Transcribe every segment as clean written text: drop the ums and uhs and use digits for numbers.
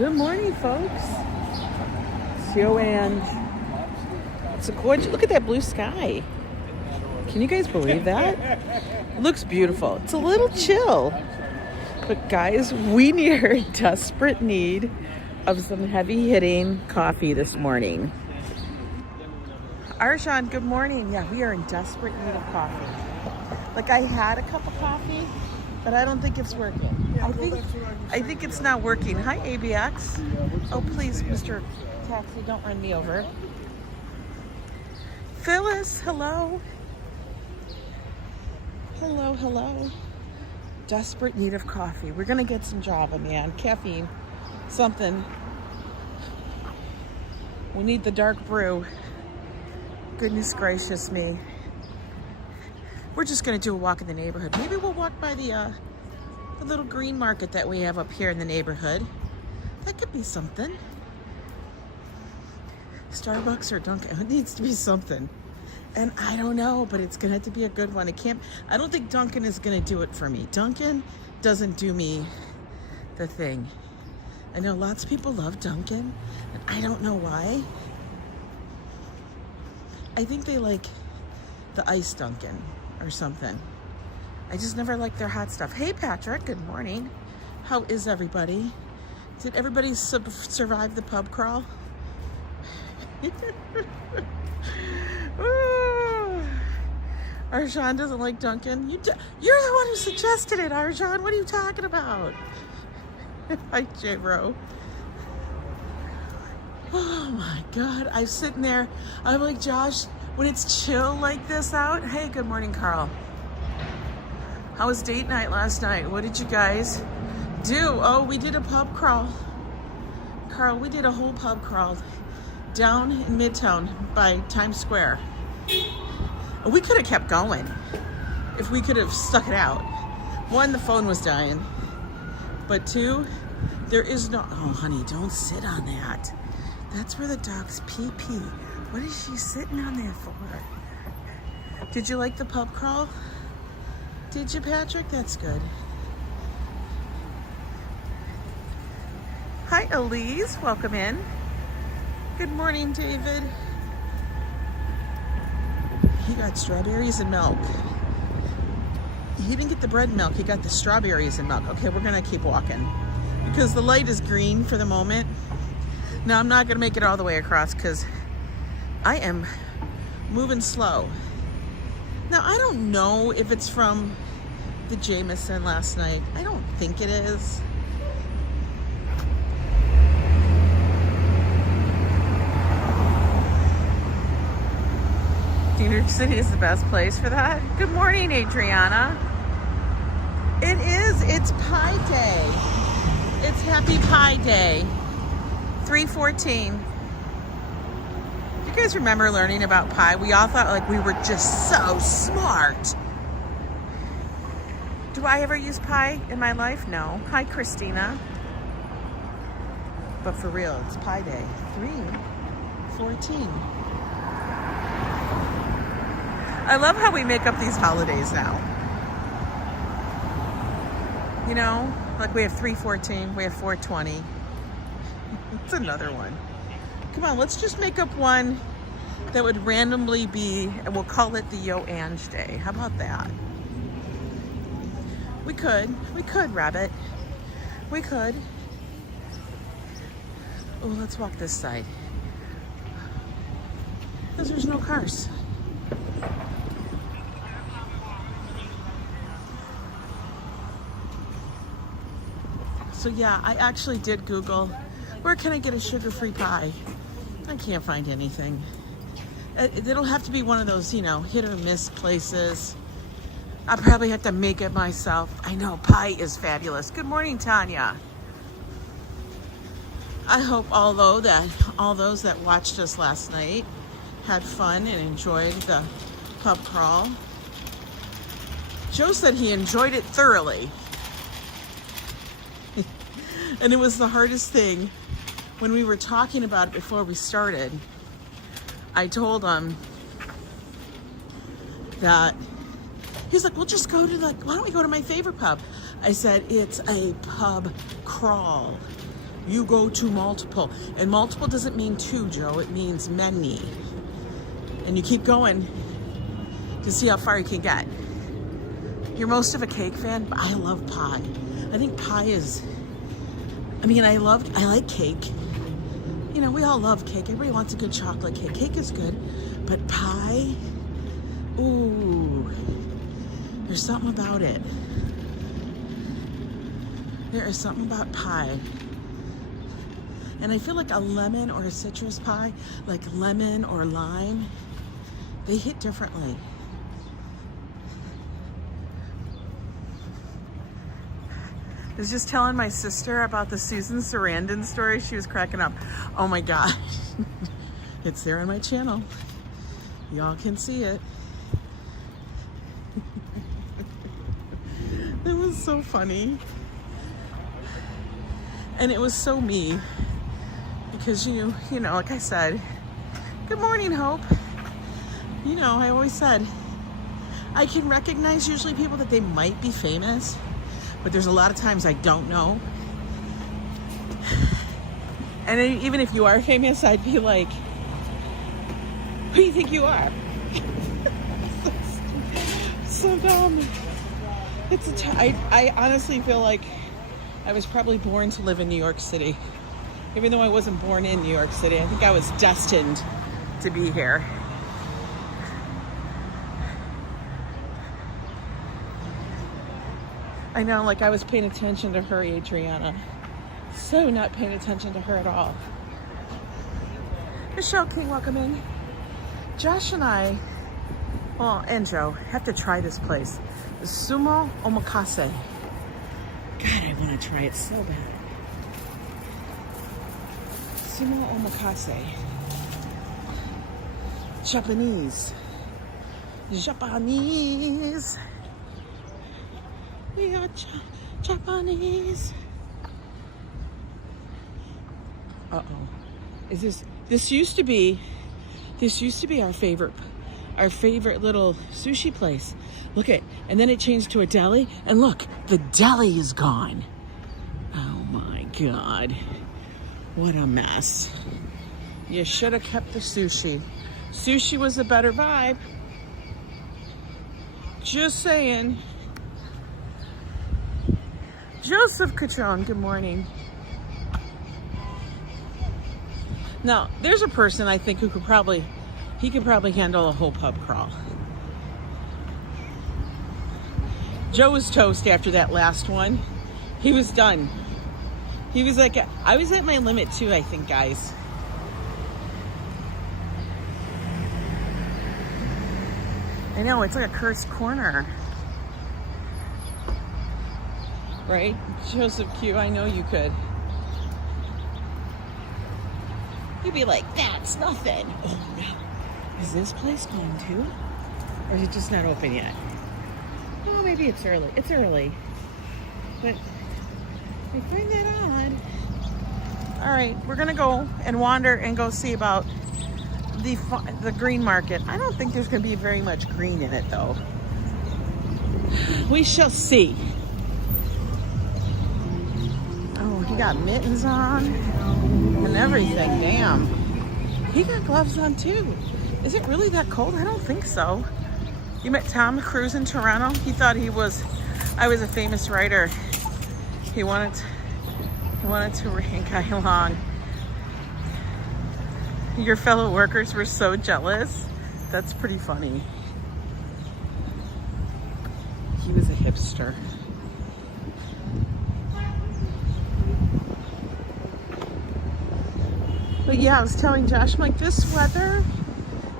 Good morning, folks. It's Yo and it's a gorgeous. Look at that blue sky. Can you guys believe that? It looks beautiful. It's a little chill, but guys, we are in desperate need of some heavy-hitting coffee this morning. Arjan, good morning. Yeah, we are in desperate need of coffee. Like, I had a cup of coffee, but I don't think it's working. I think it's not working. Hi, ABX. Oh, please, Mr. Taxi, don't run me over. Phyllis, hello. Hello, hello. Desperate need of coffee. We're gonna get some Java, man. Caffeine, something. We need the dark brew. Goodness gracious me. We're just gonna do a walk in the neighborhood. Maybe we'll walk by the little green market that we have up here in the neighborhood. That could be something. Starbucks or Dunkin', it needs to be something. And I don't know, but it's gonna have to be a good one. I don't think Dunkin' is gonna do it for me. Dunkin' doesn't do me the thing. I know lots of people love Dunkin', and I don't know why. I think they like the iced Dunkin' or something. I just never liked their hot stuff. Hey, Patrick, good morning. How is everybody? Did everybody survive the pub crawl? Arjan doesn't like Dunkin'. You're the one who suggested it, Arjan. What are you talking about? Hi, J-Bro. Oh my God, I'm sitting there. I'm like, Josh, when it's chill like this out. Hey, good morning, Carl. How was date night last night? What did you guys do? Oh, we did a pub crawl. Carl, we did a whole pub crawl down in Midtown by Times Square. We could have kept going if we could have stuck it out. One, the phone was dying. But two, there is no, oh honey, don't sit on that. That's where the dog's pee-pee. What is she sitting on there for? Did you like the pub crawl? Did you, Patrick? That's good. Hi, Elise. Welcome in. Good morning, David. He got strawberries and milk. He didn't get the bread and milk. He got the strawberries and milk. Okay, we're going to keep walking because the light is green for the moment. Now, I'm not going to make it all the way across because I am moving slow. Now, I don't know if it's from the Jameson last night. I don't think it is. New York City is the best place for that. Good morning, Adriana. It is. It's Pie Day. It's Happy Pie Day. 3/14. You guys remember learning about pie? We all thought like we were just so smart. Do I ever use pie in my life? No. Hi, Christina. But for real, it's Pie Day. 3/14. I love how we make up these holidays now. You know, like we have 3/14, we have 4/20. It's another one. Come on, let's just make up one that would randomly be, and we'll call it the Yo Ang Day. How about that? We could, Rabbit. We could. Oh, let's walk this side. Because there's no cars. So yeah, I actually did Google, where can I get a sugar-free pie? I can't find anything. It'll have to be one of those, you know, hit or miss places. I'll probably have to make it myself. I know, pie is fabulous. Good morning, Tanya. I hope all those that watched us last night had fun and enjoyed the pub crawl. Joe said he enjoyed it thoroughly. And it was the hardest thing when we were talking about it before we started. I told him that, he's like, we'll just go to why don't we go to my favorite pub? I said, it's a pub crawl. You go to multiple. And multiple doesn't mean two, Joe. It means many. And you keep going to see how far you can get. You're most of a cake fan, but I love pie. I think pie is, I like cake. You know, we all love cake. Everybody wants a good chocolate cake. Cake is good, but pie, ooh, there's something about it. There is something about pie. And I feel like a lemon or a citrus pie, like lemon or lime, they hit differently. I was just telling my sister about the Susan Sarandon story. She was cracking up. Oh my God. It's there on my channel. Y'all can see it. It was so funny. And it was so me. Because you know, like I said, good morning, Hope. You know, I always said, I can recognize usually people that they might be famous, but there's a lot of times I don't know. And even if you are famous, I'd be like, who do you think you are? So dumb. I honestly feel like I was probably born to live in New York City. Even though I wasn't born in New York City, I think I was destined to be here. I know, like I was paying attention to her, Adriana. So not paying attention to her at all. Michelle King, welcome in. Josh and I, well, and Joe, have to try this place. The Sumo Omakase. God, I want to try it so bad. Sumo Omakase. Japanese. We are Japanese. Uh-oh. This used to be our favorite little sushi place. Look at, and then it changed to a deli, and look, the deli is gone. Oh my God. What a mess. You should have kept the sushi. Sushi was a better vibe. Just saying. Joseph Catron, good morning. Now, there's a person I think who could probably handle a whole pub crawl. Joe was toast after that last one. He was done. He was like, I was at my limit too, I think, guys. I know, it's like a cursed corner. Right? Joseph Q, I know you could. You'd be like, that's nothing. Oh no. Is this place going too? Or is it just not open yet? Oh, maybe it's early. It's early. But I find that odd. All right, we're gonna go and wander and go see about the green market. I don't think there's gonna be very much green in it though. We shall see. Oh, he got mittens on and everything. Damn. He got gloves on too. Is it really that cold? I don't think so. You met Tom Cruz in Toronto? He thought I was a famous writer. He wanted to rank I along. Your fellow workers were so jealous. That's pretty funny. He was a hipster. But yeah, I was telling Josh, I'm like, this weather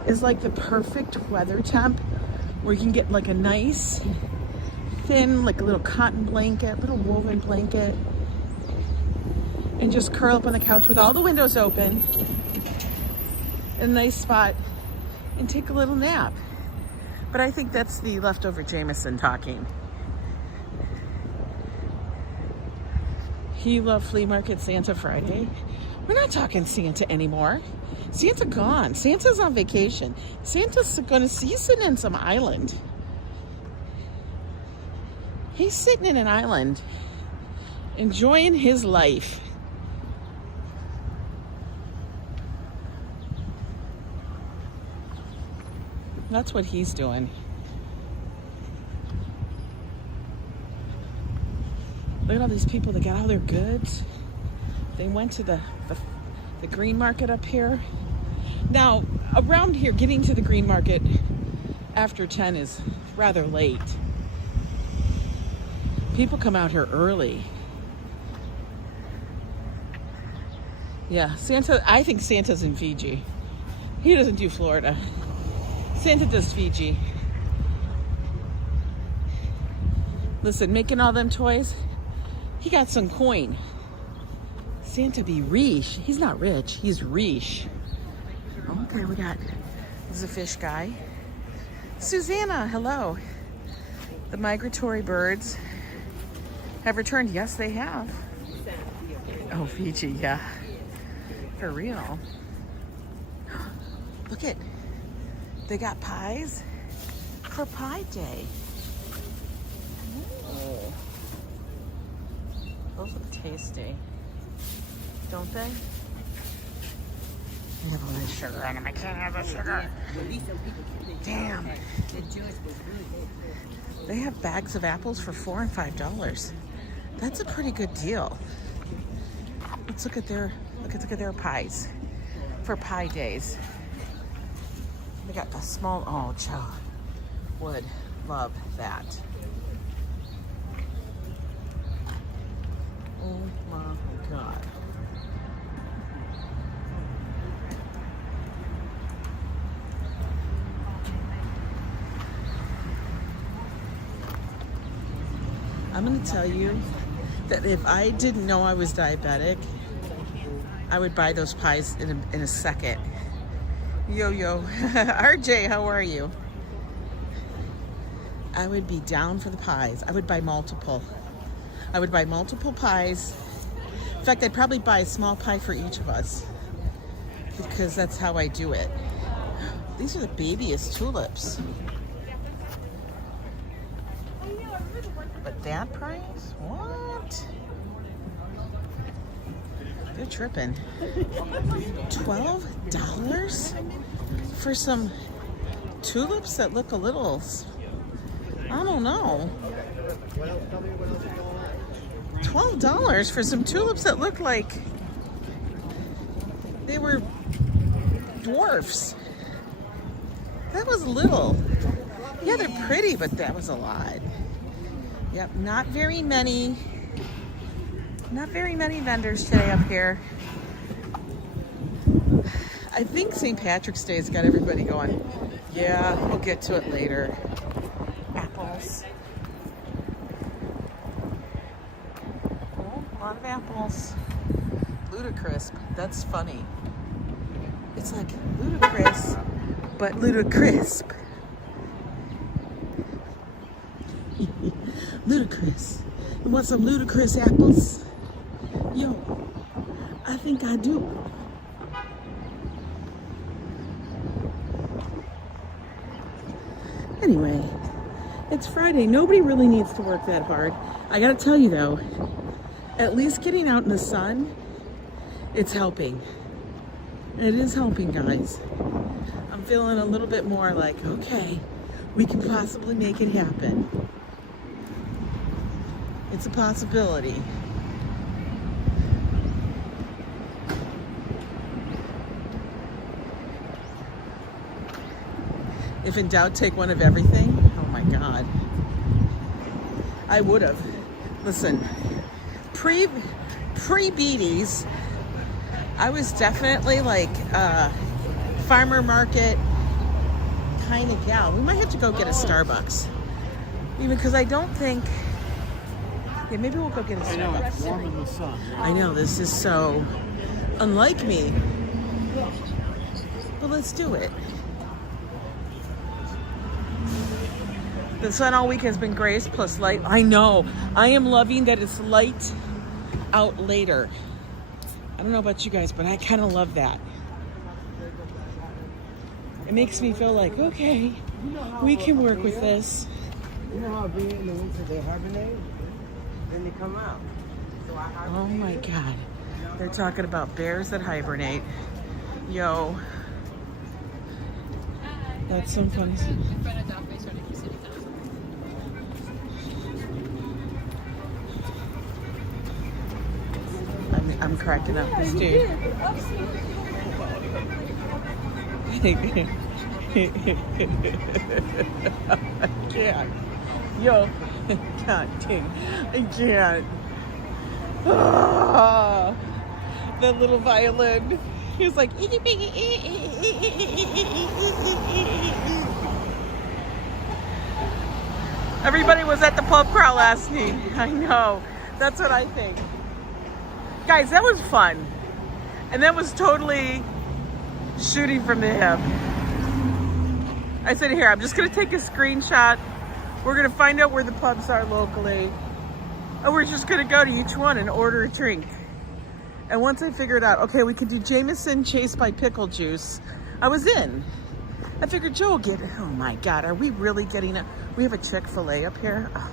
is like the perfect weather temp where you can get like a nice thin, like a little cotton blanket, little woven blanket, and just curl up on the couch with all the windows open in a nice spot and take a little nap. But I think that's the leftover Jameson talking. He loved flea market Santa Friday. We're not talking Santa anymore. Santa gone. Santa's on vacation. He's sitting in some island. He's sitting in an island, enjoying his life. That's what he's doing. Look at all these people that got all their goods. They went to the green market up here. Now, around here, getting to the green market after 10 is rather late. People come out here early. Yeah, Santa, I think Santa's in Fiji. He doesn't do Florida. Santa does Fiji. Listen, making all them toys, he got some coin. Santa be riche. He's not rich, he's riche. Okay, we got, this is a fish guy. Susanna, hello. The migratory birds have returned. Yes, they have. Oh, Fiji, yeah. For real. Look at, they got pies for Pie Day. Oh. Those look tasty, don't they? I have all this sugar in them. I can't have the sugar. Damn. They have bags of apples for $4 and $5. That's a pretty good deal. Let's look at their pies for Pie Days. They got a small, oh, Joe would love that. Oh my God. I'm going to tell you that if I didn't know I was diabetic, I would buy those pies in a second. Yo, RJ, how are you? I would be down for the pies. I would buy multiple. I would buy multiple pies. In fact, I'd probably buy a small pie for each of us because that's how I do it. These are the babyest tulips. But that price? What? They're tripping. $12 for some tulips that look a little, I don't know. $12 for some tulips that look like they were dwarfs. That was little. Yeah, they're pretty, but that was a lot. Yep, not very many vendors today up here. I think St. Patrick's Day has got everybody going, yeah, we'll get to it later. Apples. Oh, a lot of apples. Ludicrous, that's funny. It's like ludicrous, but ludicrous. Ludicrous. You want some ludicrous apples? Yo, I think I do. Anyway, it's Friday. Nobody really needs to work that hard. I gotta tell you though, at least getting out in the sun, it's helping. It is helping, guys. I'm feeling a little bit more like, okay, we can possibly make it happen. It's a possibility. If in doubt, take one of everything. Oh my God. I would have. Listen, pre-beaties, I was definitely like a farmer market kind of gal. We might have to go get a Starbucks. Even because I don't think, yeah, maybe we'll go get a Starbucks. Warm in the sun. I know, this is so unlike me. But let's do it. The sun all week has been grace plus light. I know. I am loving that it's light out later. I don't know about you guys, but I kind of love that. It makes me feel like, okay, we can work with this. You know how being in the winter they hibernate? Then they come out. So I hibernate. Oh my God. They're talking about bears that hibernate. Yo. That's so funny. I'm cracking up this dude. I can't. Yo, God dang. I can't. Ah, that little violin. He was like, everybody was at the pub crawl last night. I know. That's what I think. Guys, that was fun. And that was totally shooting from the hip. I said, here, I'm just going to take a screenshot. We're going to find out where the pubs are locally. And we're just going to go to each one and order a drink. And once I figured out, okay, we can do Jameson chased by pickle juice, I was in. I figured Joe will get, oh my God, are we really getting a, we have a Chick-fil-A up here? Oh,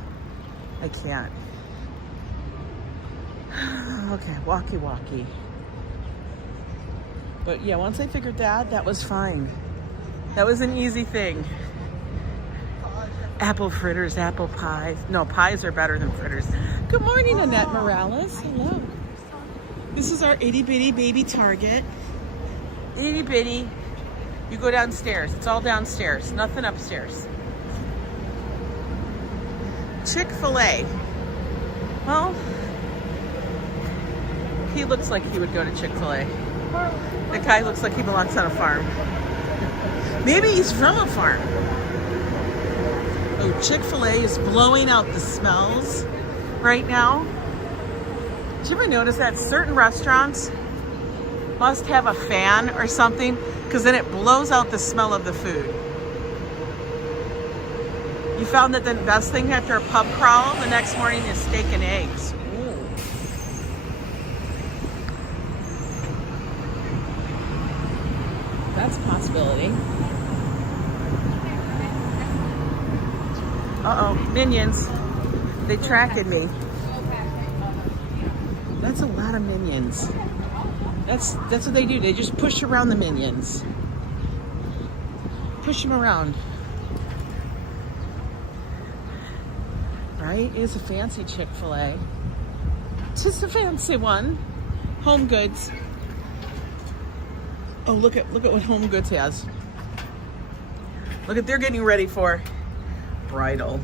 I can't. Okay, walkie. But yeah, once I figured that was fine. That was an easy thing. Apple fritters, apple pies. No, pies are better than fritters. Good morning, Annette Morales. Hello. This is our itty bitty baby Target. Itty bitty. You go downstairs. It's all downstairs. Nothing upstairs. Chick-fil-A. Well, he looks like he would go to Chick-fil-A. The guy looks like he belongs on a farm. Maybe he's from a farm. Oh, Chick-fil-A is blowing out the smells right now. Did you ever notice that certain restaurants must have a fan or something, because then it blows out the smell of the food? You found that the best thing after a pub crawl the next morning is steak and eggs. Ooh. That's a possibility. Uh-oh, minions. They tracked me. That's a lot of minions. That's what they do. They just push around the minions. Push them around. Right? It is a fancy Chick-fil-A. Just a fancy one. Home Goods. Oh, look at what Home Goods has. Look at they're getting ready for bridal.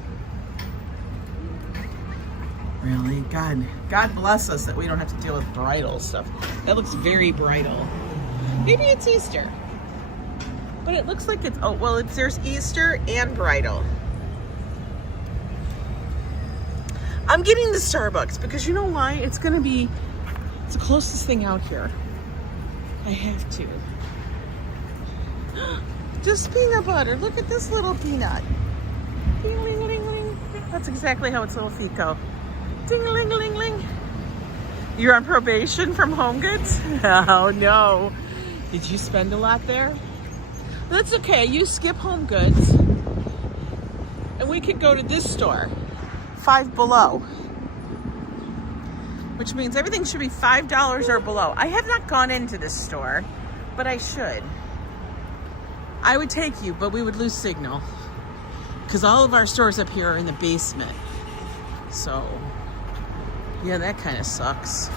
Really? God bless us that we don't have to deal with bridal stuff. That looks very bridal. Maybe it's Easter. But it looks like it's, oh, well, there's Easter and bridal. I'm getting the Starbucks because you know why? It's the closest thing out here. I have to. Just peanut butter. Look at this little peanut. Ding-a-ling-a-ling-ling. That's exactly how its little feet go. Ding-a-ling-a-ling-ling. You're on probation from Home Goods? Oh, no. Did you spend a lot there? That's okay. You skip Home Goods. And we could go to this store. Five Below. Which means everything should be $5 or below. I have not gone into this store, but I should. I would take you, but we would lose signal. Because all of our stores up here are in the basement. So, yeah, that kind of sucks.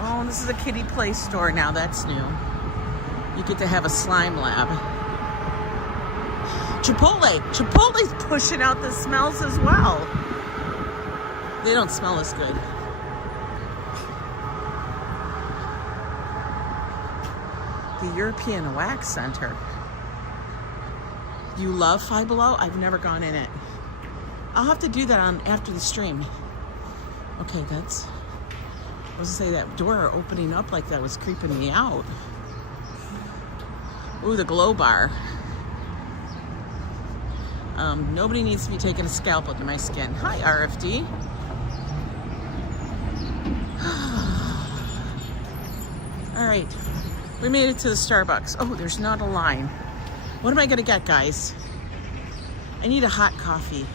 Oh, this is a kiddie play store now. That's new. You get to have a slime lab. Chipotle's pushing out the smells as well. They don't smell as good. The European Wax Center. You love Five Below? I've never gone in it. I'll have to do that after the stream. Okay, I was gonna say that door opening up like that was creeping me out. Ooh, the glow bar. Nobody needs to be taking a scalpel to my skin. Hi, RFD. All right, we made it to the Starbucks. Oh, there's not a line. What am I gonna get, guys? I need a hot coffee.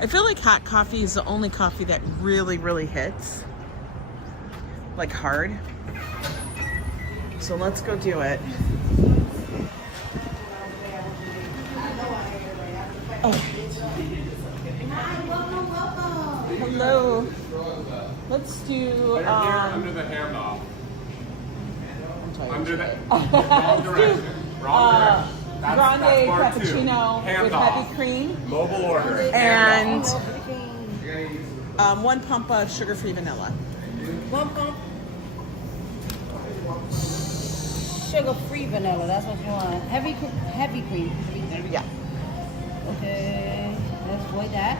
I feel like hot coffee is the only coffee that really, really hits. Like hard. So let's go do it. Hello. Let's do. Under the handoff. Under the Let's wrong do direction. Wrong direction. grande That's bar two. cappuccino Hands with off. heavy cream Mobile order. and Handoff. one pump of sugar-free vanilla. One pump. Sugar-free vanilla. That's what you want. Heavy cream. Yeah. Okay. Let's avoid that.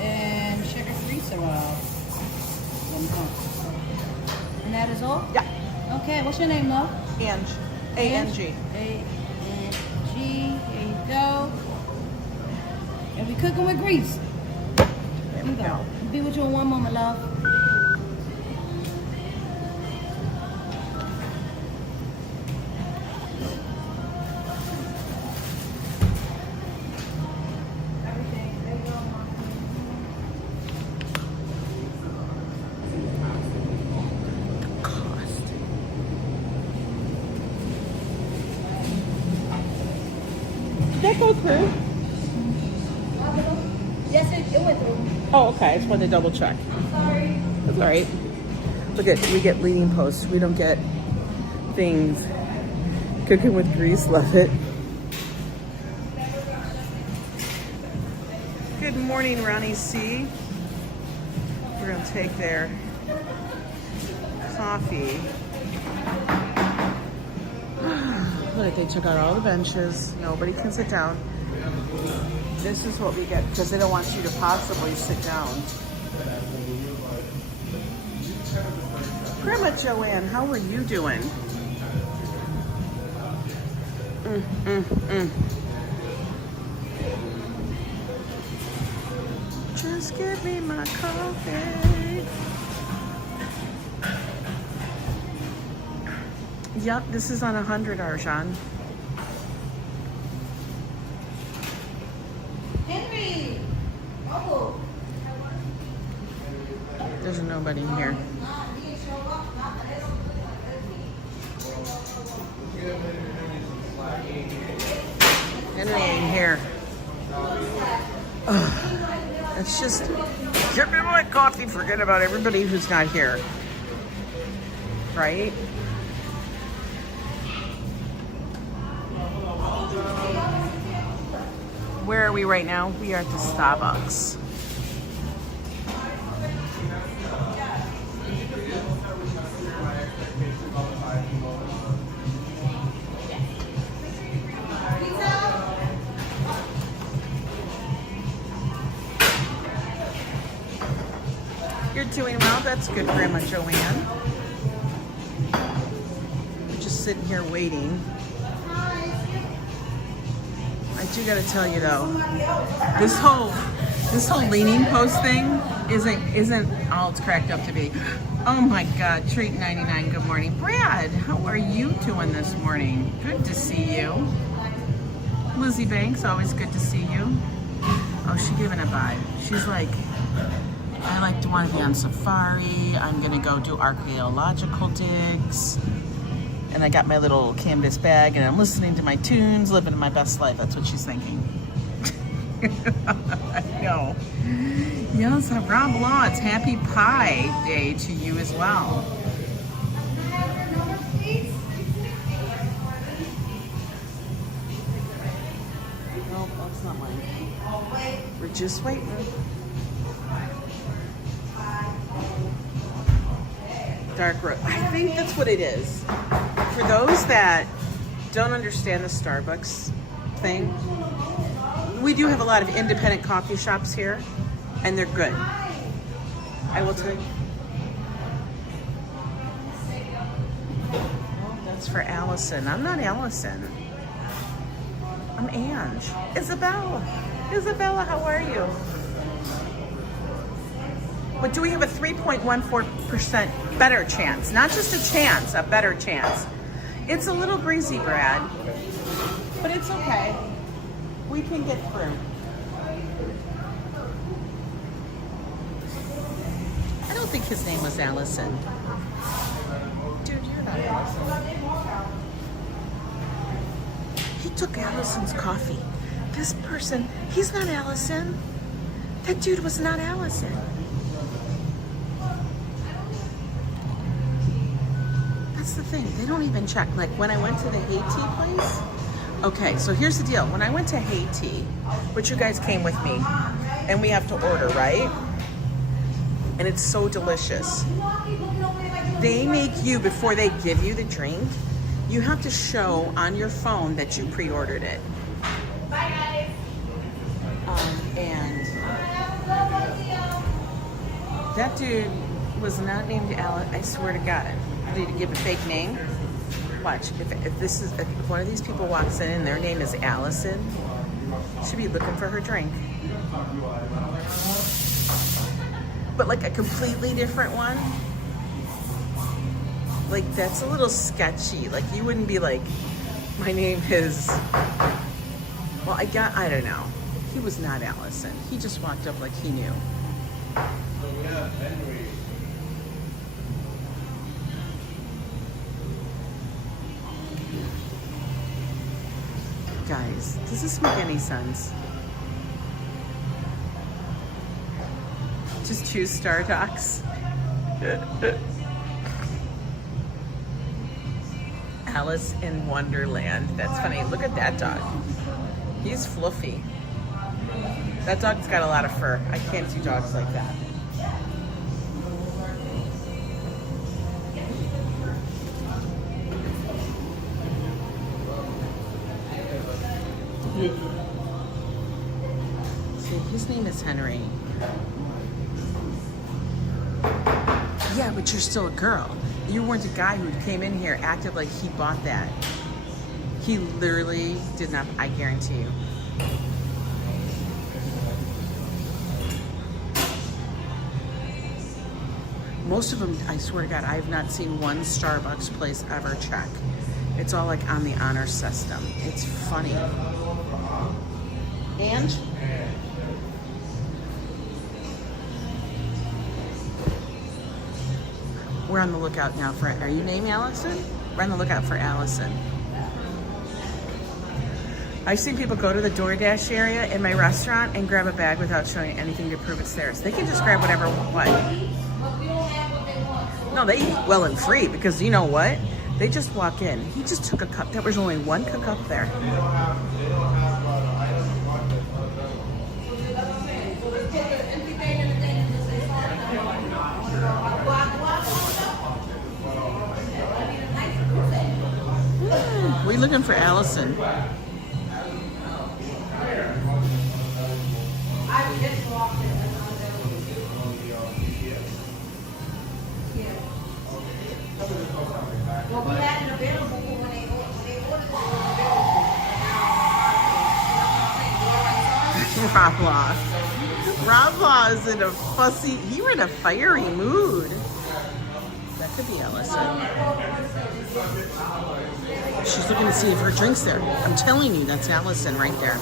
And sugar-free Syrah. One pump. And that is all? Yeah. Okay, what's your name, love? Ange. A-N-G. A-N-G. Here you go. And we cooking with grease. There we go. Be with you in one moment, love. Did that go through? Yes, it went through. Oh, okay. I just wanted to double check. Sorry. That's all right. Look at, we get leading posts. We don't get things. Cooking with grease, love it. Good morning, Ronnie C. We're gonna take their coffee. Look, they took out all the benches. Nobody can sit down. This is what we get because they don't want you to possibly sit down. Grandma Joanne, how are you doing? Just give me my coffee. Yep, this is on 100, Arjan. Henry! Oh! There's nobody here. Henry ain't here. Ugh. It's just, give me my coffee, forget about everybody who's not here. Right? Where are we right now? We are at the Starbucks. You're doing well. That's good, Grandma Joanne. We're just sitting here waiting. I do gotta tell you though, this whole leaning post thing isn't all it's cracked up to be. Oh my God, Treat 99. Good morning, Brad. How are you doing this morning? Good to see you. Lizzie Banks, always good to see you. Oh, she's giving a vibe. She's like, I like to want to be on safari. I'm gonna go do archaeological digs. And I got my little canvas bag and I'm listening to my tunes, living my best life. That's what she's thinking. I know. Yes, Rob Law, it's Happy Pie Day to you as well. No, that's not mine. We're just waiting. Dark roast. I think that's what it is. For those that don't understand the Starbucks thing, we do have a lot of independent coffee shops here, and they're good. I will tell you. Oh, that's for Allison. I'm not Allison. I'm Ange. Isabella. Isabella, how are you? But do we have a 3.14% better chance? Not just a chance, a better chance. It's a little breezy, Brad, but it's okay. We can get through. I don't think his name was Allison. Dude, you're not Allison. He took Allison's coffee. This person, he's not Allison. That dude was not Allison. That's the thing. They don't even check. Like when I went to the Haiti place. Okay, so here's the deal. When I went to Haiti, which you guys came with me, and we have to order, right? And it's so delicious. They make you, before they give you the drink, you have to show on your phone that you pre-ordered it. Bye, guys. And that dude was not named Alice. I swear to God. Did he give a fake name? Watch. If one of these people walks in and their name is Allison, should be looking for her drink. But like a completely different one. Like that's a little sketchy. Like you wouldn't be like, my name is. Well, I don't know. He was not Allison. He just walked up like he knew. Guys, does this make any sense? Just choose Starbucks. Alice in Wonderland. That's funny. Look at that dog. He's fluffy. That dog's got a lot of fur. I can't do dogs like that. See, his name is Henry. Yeah, but you're still a girl. You weren't a guy who came in here, acted like he bought that. He literally did not, I guarantee you. Most of them, I swear to God, I have not seen one Starbucks place ever check. It's all like on the honor system. It's funny. And? We're on the lookout now for, are you named Allison? We're on the lookout for Allison. I've seen people go to the DoorDash area in my restaurant and grab a bag without showing anything to prove it's theirs. They can just grab whatever, what? No, they eat well and free because you know what? They just walk in. He just took a cup. There was only one cup there. We're looking for Allison. Rob Law is in a fussy, you were in a fiery mood. That could be Allison. She's looking to see if her drink's there. I'm telling you, that's Allison right there.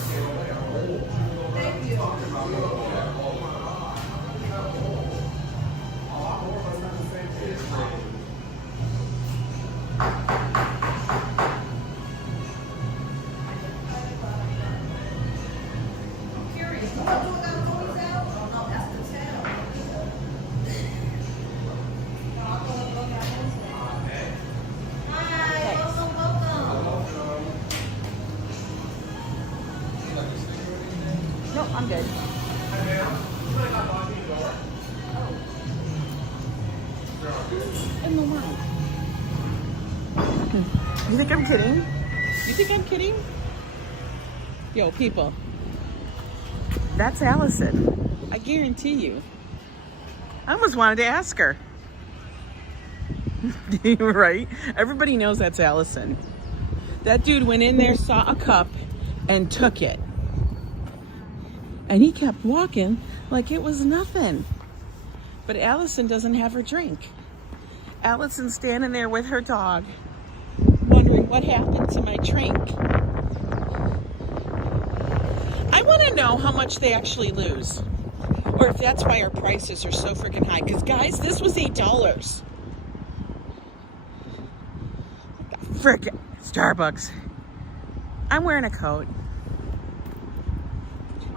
I'm good. In the world. You think I'm kidding? You think I'm kidding? Yo, people. That's Allison. I guarantee you. I almost wanted to ask her. Right? Everybody knows that's Allison. That dude went in there, saw a cup, and took it. And he kept walking like it was nothing. But Allison doesn't have her drink. Allison's standing there with her dog, wondering what happened to my drink. I want to know how much they actually lose. Or if that's why our prices are so freaking high. Because guys, this was $8. Frickin' Starbucks. I'm wearing a coat.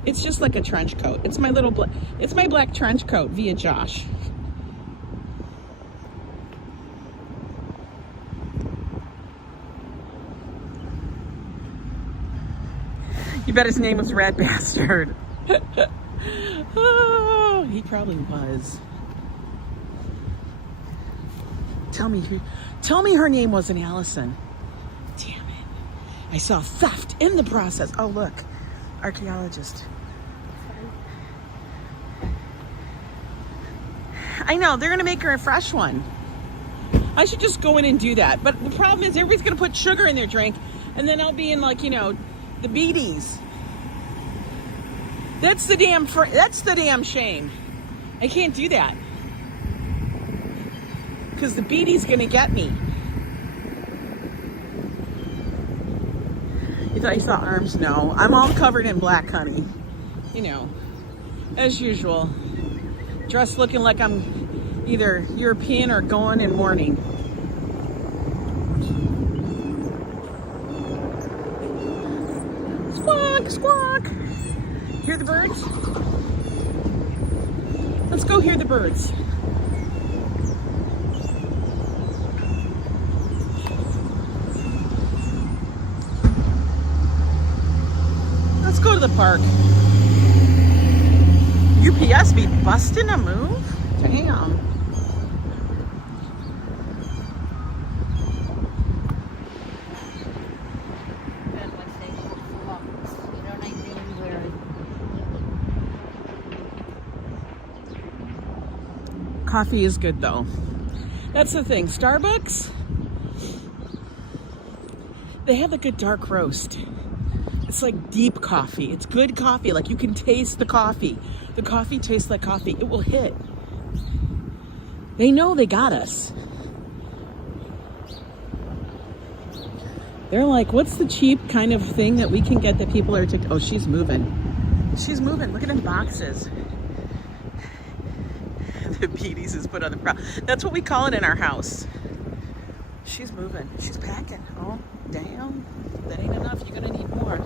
It's just like a trench coat. It's my it's my black trench coat via Josh. You bet his name was Rat Bastard. Oh, he probably was. Tell me her name wasn't Allison. Damn it. I saw theft in the process. Oh, look. Archaeologist. I know, they're gonna make her a fresh one. I should just go in and do that. But the problem is everybody's gonna put sugar in their drink and then I'll be in like, you know, the beaties. That's the damn shame. I can't do that. Because the beatie's gonna get me. You thought you saw arms? No. I'm all covered in black, honey. You know, as usual. Dressed looking like I'm either European or going in mourning. Squawk, squawk. Hear the birds? Let's go hear the birds. Let's go to the park. UPS be busting a move? Damn. Coffee is good though. That's the thing. Starbucks, they have a good dark roast. It's like deep coffee. It's good coffee. Like you can taste the coffee. The coffee tastes like coffee. It will hit. They know they got us. They're like, what's the cheap kind of thing that we can get that people are oh, she's moving. She's moving. Look at them boxes. The beaties is put on the that's what we call it in our house. She's moving. She's packing. Oh, damn. That ain't enough. You're gonna need more.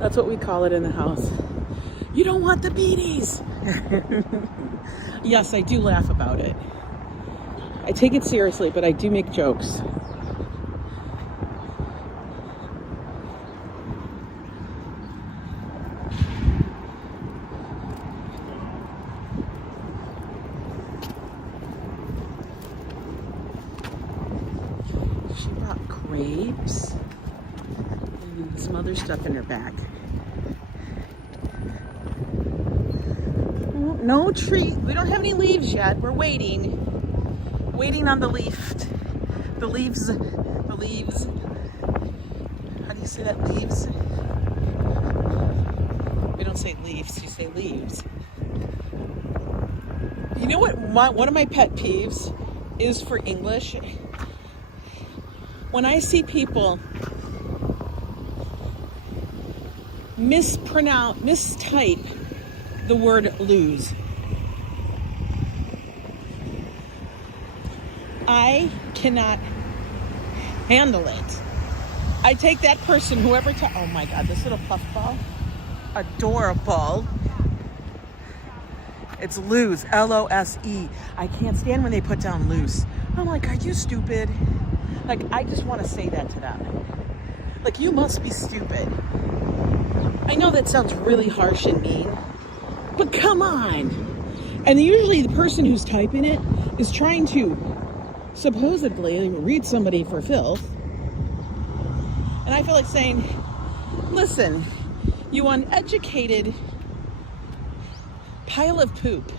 That's what we call it in the house. You don't want the beaties. Yes, I do laugh about it. I take it seriously, but I do make jokes. Grapes and some other stuff in her bag. No tree. We don't have any leaves yet. We're waiting. Waiting on the leaf. The leaves. The leaves. How do you say that? Leaves? We don't say leaves. You say leaves. You know what? One of my pet peeves is for English. When I see people mistype the word lose, I cannot handle it. I take that person, whoever, oh my God, this little puffball, adorable. It's lose, L-O-S-E. I can't stand when they put down loose. I'm like, are you stupid? Like, I just want to say that to them. Like, you must be stupid. I know that sounds really harsh and mean, but come on. And usually the person who's typing it is trying to supposedly read somebody for filth. And I feel like saying, listen, you uneducated pile of poop,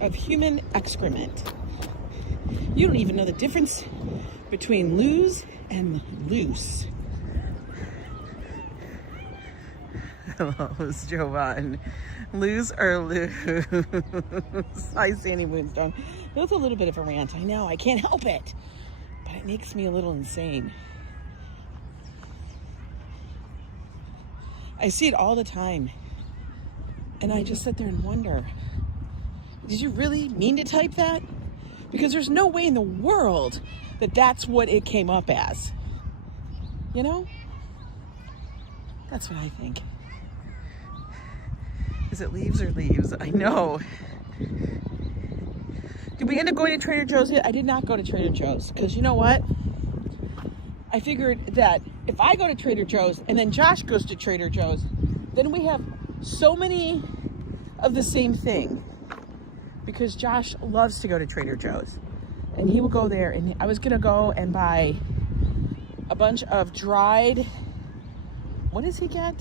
of human excrement. You don't even know the difference between lose and loose. Hello, it's Jovan. Lose or lose? Hi, Sandy Moonstone. That's a little bit of a rant. I know, I can't help it. But it makes me a little insane. I see it all the time. And I just sit there and wonder, did you really mean to type that? Because there's no way in the world that that's what it came up as. You know? That's what I think. Is it leaves or leaves? I know. Did we end up going to Trader Joe's yet? I did not go to Trader Joe's because you know what? I figured that if I go to Trader Joe's and then Josh goes to Trader Joe's, then we have so many of the same thing. Because Josh loves to go to Trader Joe's. And he will go there. And I was going to go and buy a bunch of dried... What does he get?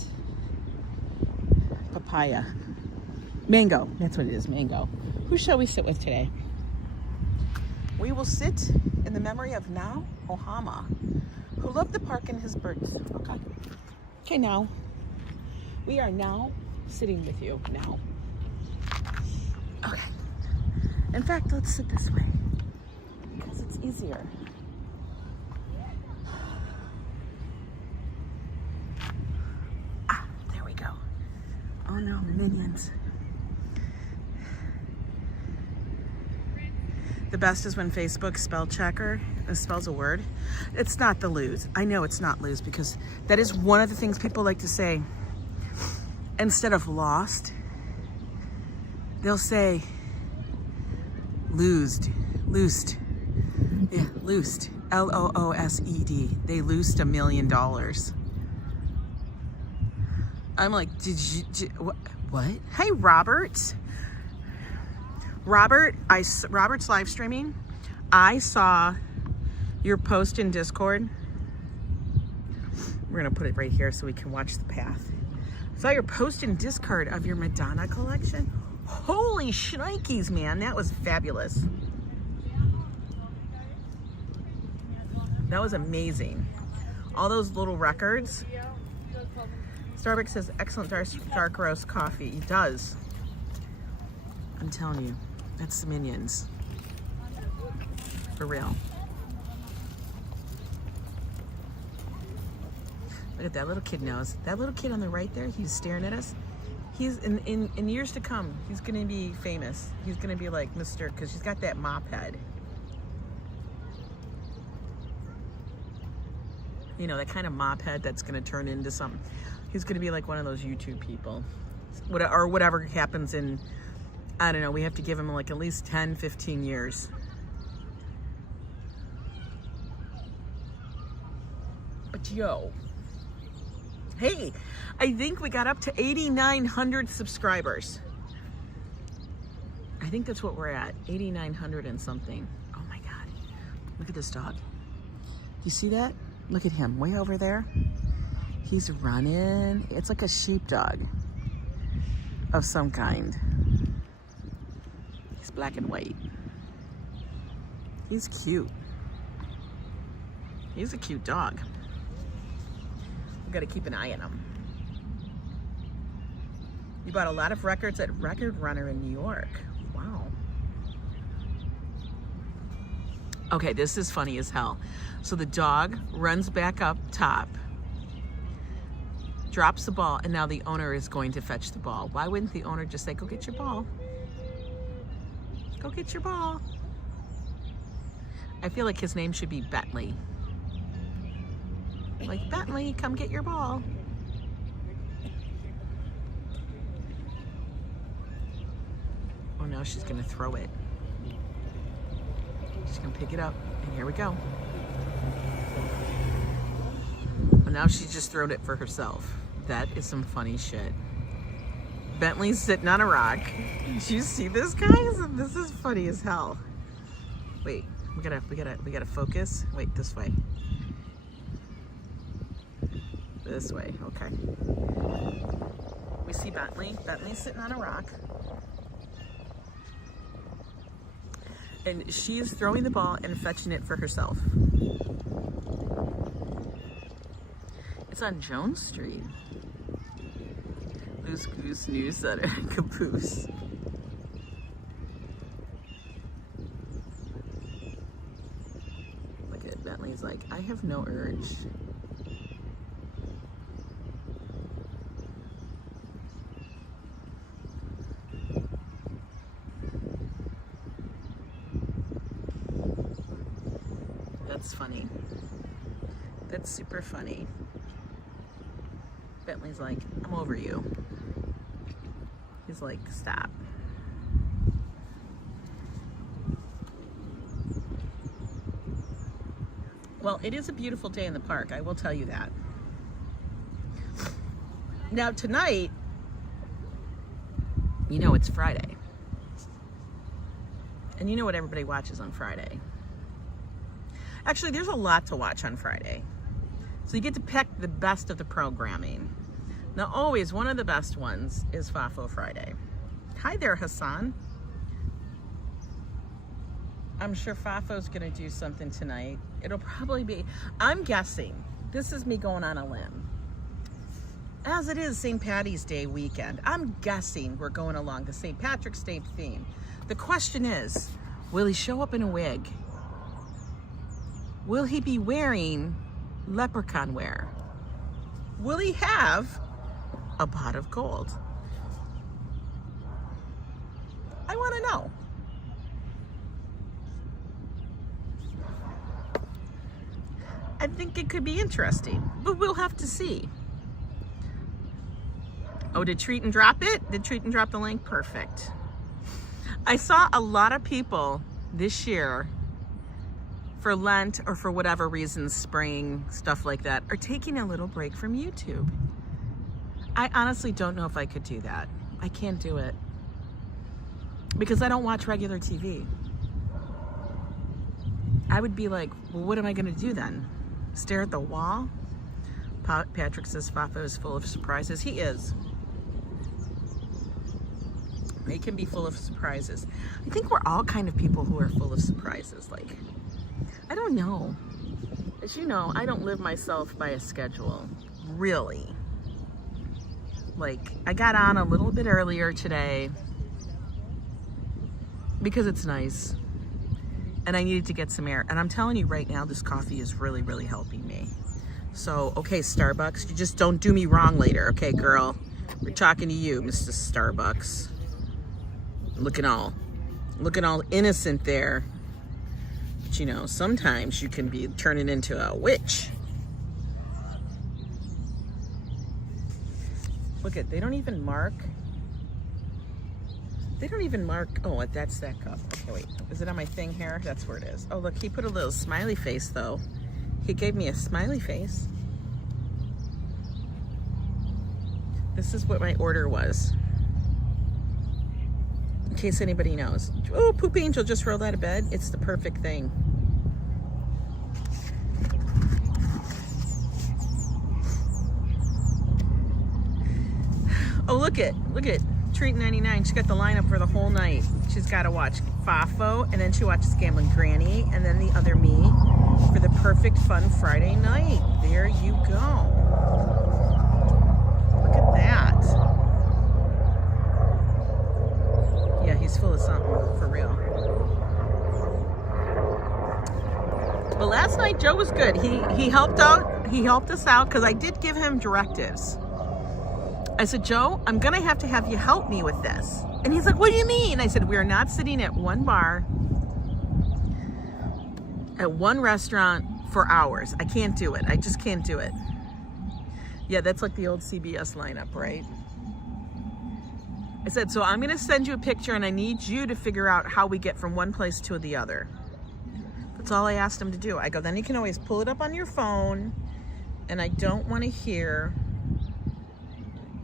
Papaya. Mango. That's what it is, mango. Who shall we sit with today? We will sit in the memory of Now Ohama, who loved the park in his birth. Okay. Okay, now. We are now sitting with you now. Okay. In fact, let's sit this way because it's easier. Ah, there we go. Oh no, minions. The best is when Facebook spell checker spells a word. It's not the lose. I know it's not lose because that is one of the things people like to say. Instead of lost, they'll say loosed. Yeah, loosed. Loosed. They loosed $1 million. I'm like, what? Hey, Robert. Robert's live streaming. I saw your post in Discord. We're gonna put it right here so we can watch the path. I saw your post in Discord of your Madonna collection. Holy shnikes, man, that was fabulous. That was amazing. All those little records. Starbucks says excellent dark roast coffee. It does. I'm telling you. That's the minions. For real. Look at that little kid nose. That little kid on the right there, he's staring at us. He's in years to come, he's gonna be famous. He's gonna be like Mr. because he's got that mop head. You know, that kind of mop head that's gonna turn into something. He's gonna be like one of those YouTube people. Or whatever happens in, I don't know, we have to give him like at least 10, 15 years. But yo, hey, I think we got up to 8,900 subscribers. I think that's what we're at, 8,900 and something. Oh my God, look at this dog. You see that? Look at him, way over there. He's running. It's like a sheepdog of some kind. He's black and white. He's cute. He's a cute dog. We gotta keep an eye on him. You bought a lot of records at Record Runner in New York. Wow. Okay, this is funny as hell. So the dog runs back up top, drops the ball, and now the owner is going to fetch the ball. Why wouldn't the owner just say, go get your ball? Go get your ball. I feel like his name should be Bentley. Like, Bentley, come get your ball. Oh, now she's gonna throw it. She's gonna pick it up, and here we go. Well, now she just throwed it for herself. That is some funny shit. Bentley's sitting on a rock. Did you see this, guys? This is funny as hell. Wait, we gotta focus. Wait, this way. This way, okay. We see Bentley. Bentley's sitting on a rock. And she's throwing the ball and fetching it for herself. It's on Jones Street. Loose Goose News Center, Caboose. Look at Bentley's like, I have no urge. That's funny. That's super funny. Bentley's like, I'm over you. He's like, stop. Well, it is a beautiful day in the park, I will tell you that. Now tonight, you know it's Friday. And you know what everybody watches on Friday. Actually, there's a lot to watch on Friday. So you get to pick the best of the programming. Now, always one of the best ones is Fafo Friday. Hi there, Hassan. I'm sure Fafo's gonna do something tonight. It'll probably be, I'm guessing, this is me going on a limb. As it is St. Patty's Day weekend, I'm guessing we're going along the St. Patrick's Day theme. The question is, will he show up in a wig? Will he be wearing leprechaun wear? Will he have a pot of gold? I want to know. I think it could be interesting, but we'll have to see. Oh, did Treat and drop it? Did Treat and drop the link? Perfect. I saw a lot of people this year for Lent or for whatever reasons, spring, stuff like that, are taking a little break from YouTube. I honestly don't know if I could do that. I can't do it because I don't watch regular TV. I would be like, well, what am I going to do then? Stare at the wall? Patrick says Fafo is full of surprises. He is. They can be full of surprises. I think we're all kind of people who are full of surprises. Like, I don't know. As you know, I don't live myself by a schedule, really. Like, I got on a little bit earlier today because it's nice and I needed to get some air. And I'm telling you right now, this coffee is really, really helping me. So, okay, Starbucks, you just don't do me wrong later, okay, girl? We're talking to you, Mr. Starbucks. Looking all innocent there. But you know, sometimes you can be turning into a witch. Look at, they don't even mark. Oh, that's that cup. Okay, wait, is it on my thing here? That's where it is. Oh, look, he put a little smiley face though. He gave me a smiley face. This is what my order was. In case anybody knows. Oh, Poop Angel just rolled out of bed. It's the perfect thing. Oh, look at Treat 99. She got the lineup for the whole night. She's got to watch Fafo, and then she watches Gambling Granny, and then the other me for the perfect fun Friday night. There you go. Look at that. Yeah, he's full of something, for real. But last night, Joe was good. He helped out. He helped us out because I did give him directives. I said, Joe, I'm going to have you help me with this. And he's like, what do you mean? I said, we're not sitting at one bar, at one restaurant for hours. I can't do it. I just can't do it. Yeah, that's like the old CBS lineup, right? I said, so I'm going to send you a picture and I need you to figure out how we get from one place to the other. That's all I asked him to do. I go, then you can always pull it up on your phone, and I don't want to hear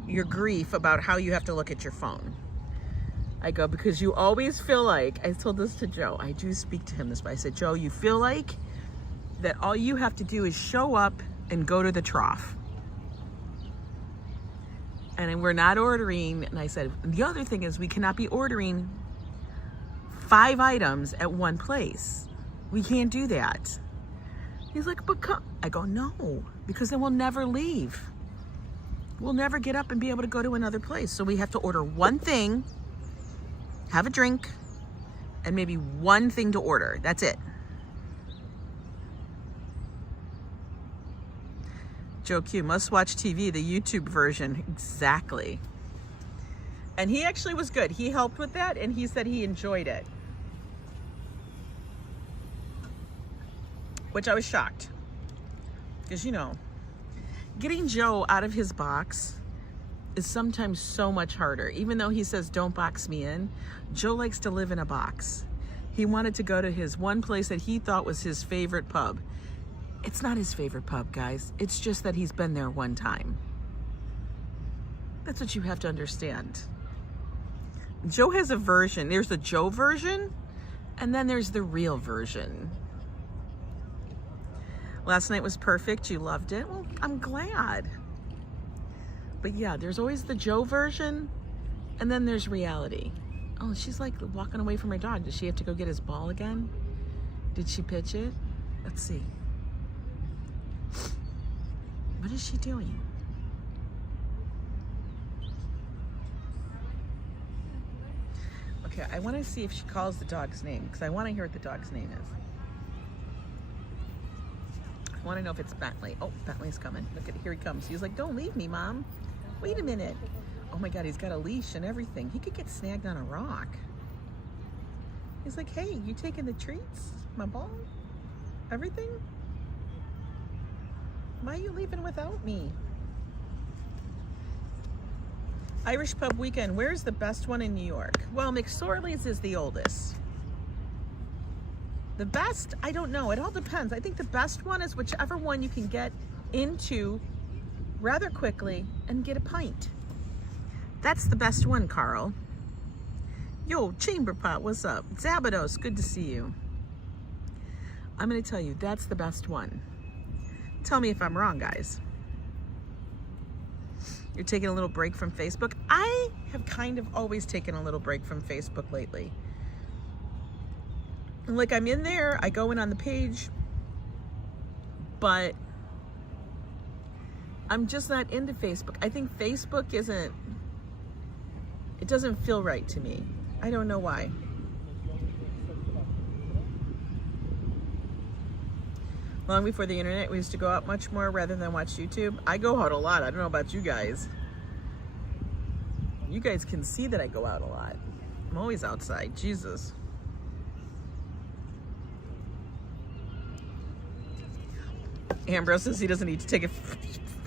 your grief about how you have to look at your phone. I go, because you always feel like, I told this to Joe, I do speak to him this way. I said, Joe, you feel like that all you have to do is show up and go to the trough. And we're not ordering, and I said, the other thing is we cannot be ordering 5 items at one place. We can't do that. He's like, but come. I go, no, because then we'll never leave. We'll never get up and be able to go to another place. So we have to order one thing, have a drink, and maybe one thing to order. That's it. Joe Q, must watch TV, the YouTube version. Exactly. And he actually was good. He helped with that, and he said he enjoyed it. which I was shocked. Because, you know, getting Joe out of his box is sometimes so much harder. Even though he says, don't box me in, Joe likes to live in a box. He wanted to go to his one place that he thought was his favorite pub. It's not his favorite pub, guys. It's just that he's been there one time. That's what you have to understand. Joe has a version. There's the Joe version, and then there's the real version. Last night was perfect. You loved it. Well, I'm glad. But yeah, there's always the Joe version, and then there's reality. Oh, she's like walking away from her dog. Does she have to go get his ball again? Did she pitch it? Let's see. What is she doing? Okay, I want to see if she calls the dog's name, because I want to hear what the dog's name is. I want to know if it's Bentley. Oh, Bentley's coming. Look at, here he comes. He's like, don't leave me, Mom. Wait a minute. Oh my God, he's got a leash and everything. He could get snagged on a rock. He's like, hey, you taking the treats? My ball? Everything? Why are you leaving without me? Irish pub weekend. Where's the best one in New York? Well, McSorley's is the oldest. The best, I don't know. It all depends. I think the best one is whichever one you can get into rather quickly and get a pint. That's the best one, Carl. Yo, Chamber Pot, what's up? Szabados, good to see you. I'm gonna tell you, that's the best one. Tell me if I'm wrong, guys. You're taking a little break from Facebook? I have kind of always taken a little break from Facebook lately. Like, I'm in there, I go in on the page, but I'm just not into Facebook. I think Facebook isn't, it doesn't feel right to me. I don't know why. Long before the internet, we used to go out much more rather than watch YouTube. I go out a lot. I don't know about you guys. You guys can see that I go out a lot. I'm always outside. Jesus. Ambrose says he doesn't need to take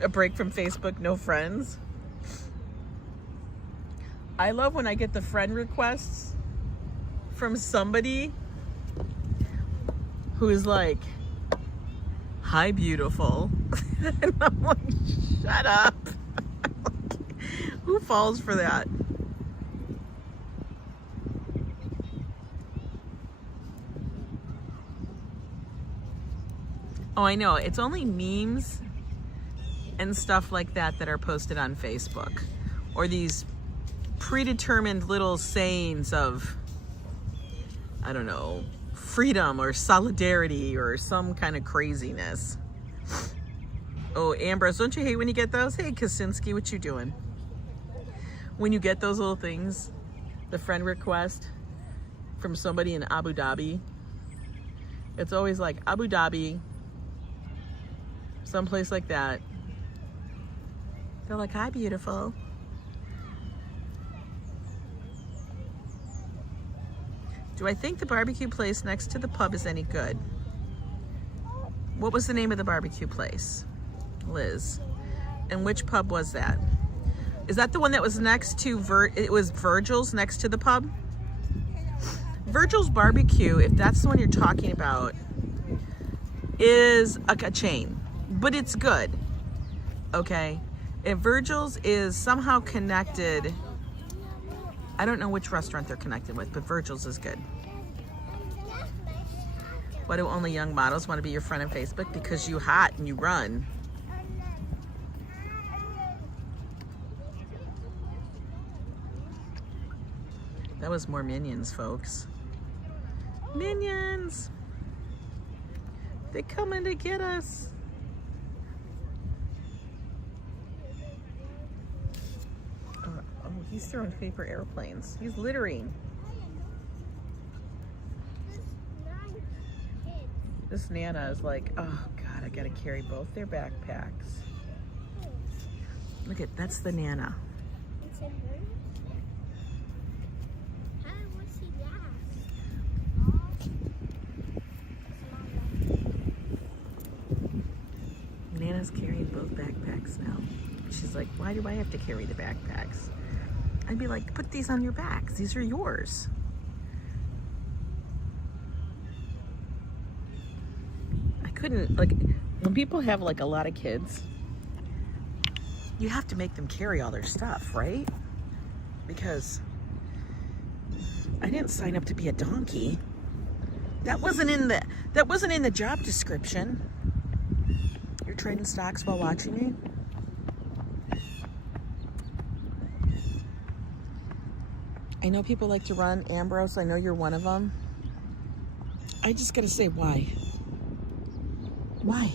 a break from Facebook. No friends. I love when I get the friend requests from somebody who is like, hi, beautiful. And I'm like, shut up. Who falls for that? Oh, I know. It's only memes and stuff like that that are posted on Facebook. Or these predetermined little sayings of, I don't know, freedom or solidarity or some kind of craziness. Oh, Ambrose, don't you hate when you get those? Hey, Kosinski, what you doing? When you get those little things, the friend request from somebody in Abu Dhabi, it's always like Abu Dhabi, someplace like that. They're like, hi, beautiful. Do I think the barbecue place next to the pub is any good? What was the name of the barbecue place? Liz. And which pub was that? Is that the one that was next to it was Virgil's next to the pub? Virgil's Barbecue, if that's the one you're talking about, is a chain, but it's good. Okay? If Virgil's is somehow connected, I don't know which restaurant they're connected with, but Virgil's is good. Why do only young models want to be your friend on Facebook? Because you hot and you run. That was more Minions, folks. Minions! They're coming to get us. Oh, he's throwing paper airplanes. He's littering. This Nana is like, oh God, I gotta carry both their backpacks. Look at, that's the Nana. Anna's carrying both backpacks now. She's like, why do I have to carry the backpacks? I'd be like, put these on your backs. These are yours. I couldn't, like, when people have like a lot of kids, you have to make them carry all their stuff, right? Because I didn't sign up to be a donkey. That wasn't in the job description. You're trading stocks while watching me? I know people like to run. Ambrose, I know you're one of them. I just gotta say, why? Why?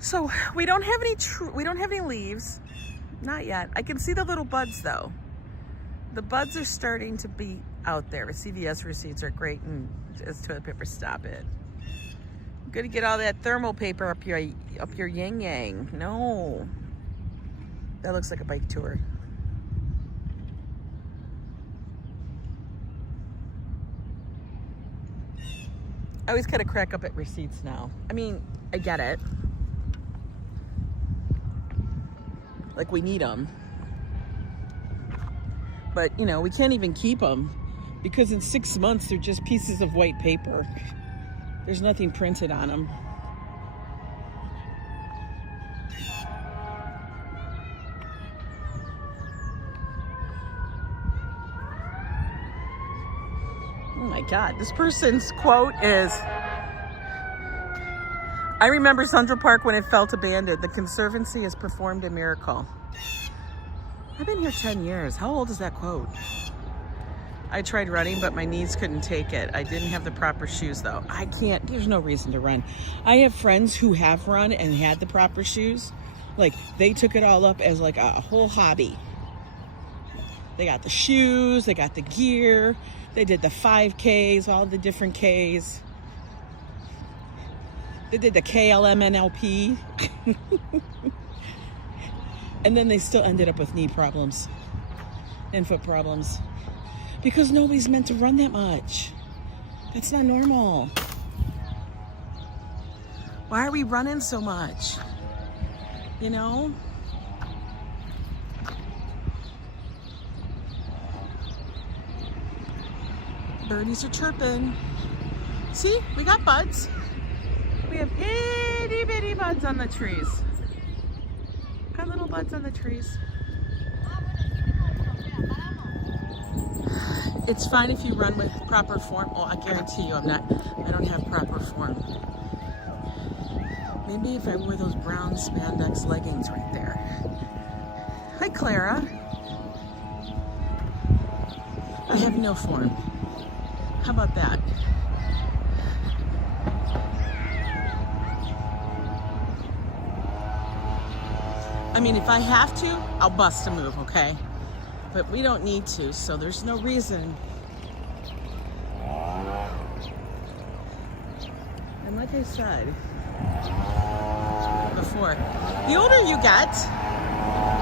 So we don't have any leaves, not yet. I can see the little buds though. The buds are starting to be out there. CVS receipts are great, and as toilet paper, stop it. I'm gonna get all that thermal paper up your yin yang. No, that looks like a bike tour. I always kind of crack up at receipts now. I mean, I get it. Like, we need them. But, you know, we can't even keep them because in 6 months, they're just pieces of white paper. There's nothing printed on them. Oh my God, this person's quote is, I remember Central Park when it felt abandoned. The Conservancy has performed a miracle. I've been here 10 years. How old is that quote? I tried running, but my knees couldn't take it. I didn't have the proper shoes though. I can't, there's no reason to run. I have friends who have run and had the proper shoes. Like, they took it all up as like a whole hobby. They got the shoes, they got the gear, they did the 5Ks, all the different Ks. They did the KLMNLP. And then they still ended up with knee problems and foot problems because nobody's meant to run that much. That's not normal. Why are we running so much? You know? Birdies are chirping. See, we got buds. We have itty bitty buds on the trees. Got little buds on the trees. It's fine if you run with proper form. Oh, I guarantee you I don't have proper form. Maybe if I wore those brown spandex leggings right there. Hi, Clara. I have no form. How about that? I mean, if I have to, I'll bust a move, okay? But we don't need to, so there's no reason. And like I said before, the older you get,